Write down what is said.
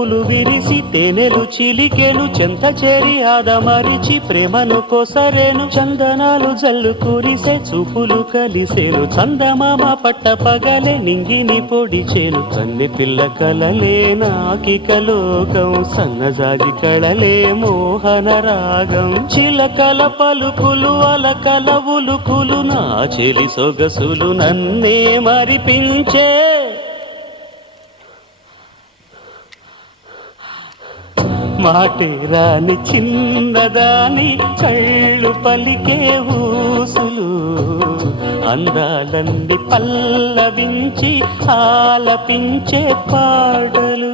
పూలు విరిసి తేనెలు చిలికెను చెంత చేరి ఆదమరిచి ప్రేమను కొసరేను చందనాలు జల్లు కురిసే చూపులు కలిసేను చందమామ పట్ట పగలే నింగిని పొడిచేను కన్నె పిల్ల కలలే నాకిక లోకం సన్నజాజి కళలే మోహన రాగం చిలకల పలుకులు అలకల ఉలుకులు నా చెలి సొగసులు నన్నే మరిపించే మాటే రాని చిన్నదాని కళ్ళు పలికే ఊసులు అందాలన్నీ పల్లవించి ఆలపించే పాటలు